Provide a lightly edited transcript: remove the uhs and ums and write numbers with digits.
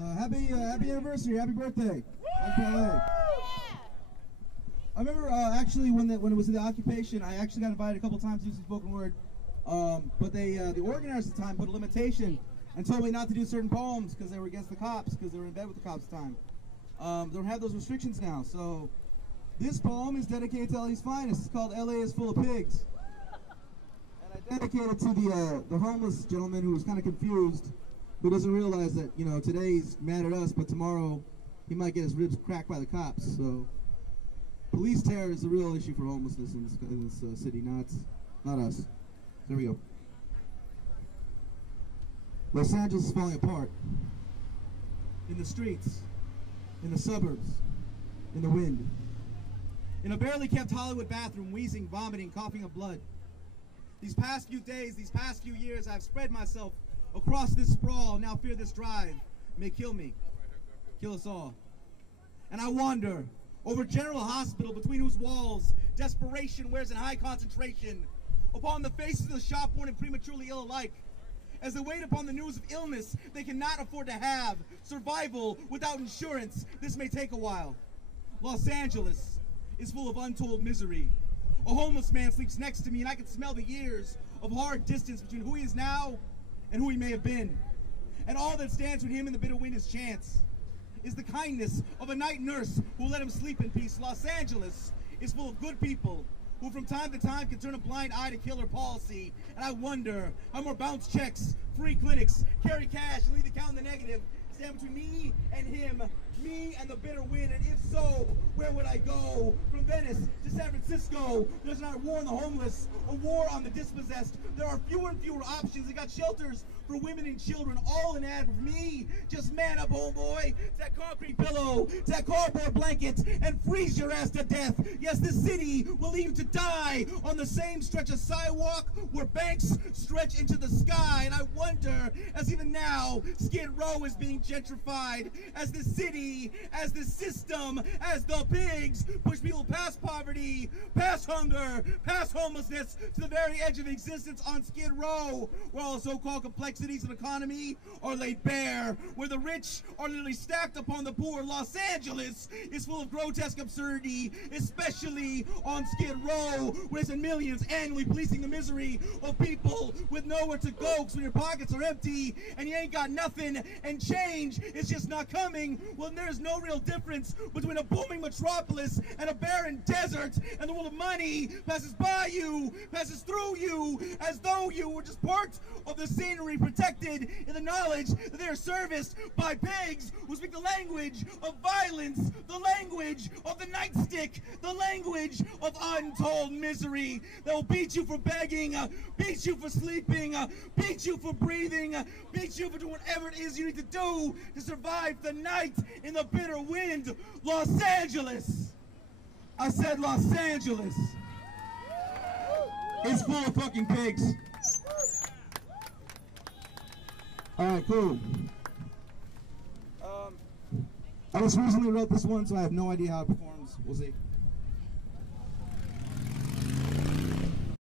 Happy anniversary, happy birthday. I remember actually when it was in the occupation, I actually got invited a couple times to do some spoken word, but the organizers at the time put a limitation and told me not to do certain poems because they were against the cops, because they were in bed with the cops at the time. They don't have those restrictions now, so this poem is dedicated to LA's finest. It's called LA is Full of Pigs. And I dedicate it to the homeless gentleman who was kind of confused, who doesn't realize that, you know, today's mad at us, but tomorrow he might get his ribs cracked by the cops. So police terror is the real issue for homelessness in this city, not us. There we go. Los Angeles is falling apart. In the streets, in the suburbs, in the wind. In a barely kept Hollywood bathroom, wheezing, vomiting, coughing up blood. These past few days, these past few years, I've spread myself across this sprawl. Now fear this drive may kill me, kill us all. And I wander over General Hospital, between whose walls desperation wears in high concentration, upon the faces of the shop-worn and prematurely ill alike, as they wait upon the news of illness they cannot afford to have, survival without insurance. This may take a while. Los Angeles is full of untold misery. A homeless man sleeps next to me, and I can smell the years of hard distance between who he is now and who he may have been. And all that stands between him and the bitter wind is chance, is the kindness of a night nurse who will let him sleep in peace. Los Angeles is full of good people who from time to time can turn a blind eye to killer policy. And I wonder how more bounce checks, free clinics, carry cash, and leave the count in the negative stand between me and him, me and the bitter wind. And if so, where would I go? From Venice to San Francisco, there's not a war on the homeless, a war on the dispossessed. There are fewer and fewer options. They got shelters for women and children, all in ad for me. Just man up, homeboy. It's that concrete pillow, it's that cardboard blanket, and freeze your ass to death. Yes, this city will leave you to die on the same stretch of sidewalk where banks stretch into the sky. And I wonder, as even now, Skid Row is being gentrified, as the city, as the system, as the pigs push people past poverty, past hunger, past homelessness, to the very edge of existence on Skid Row, where all the so-called complexities of economy are laid bare, where the rich are literally stacked upon the poor. Los Angeles is full of grotesque absurdity, especially on Skid Row, where there's millions annually policing the misery of people with nowhere to go, because when your pockets are empty and you ain't got nothing and change is just not coming, well, there's no real difference between a booming metropolis and a barren desert, and the world of money passes by you, passes through you, as though you were just part of the scenery, protected in the knowledge that they are serviced by pigs who speak the language of violence, the language of the nightstick, the language of untold misery. That will beat you for begging, beat you for sleeping, beat you for breathing, beat you for doing whatever it is you need to do to survive the night in the bitter wind. Los Angeles, I said Los Angeles is full of fucking pigs. Alright, cool. I just recently wrote this one, so I have no idea how it performs. We'll see.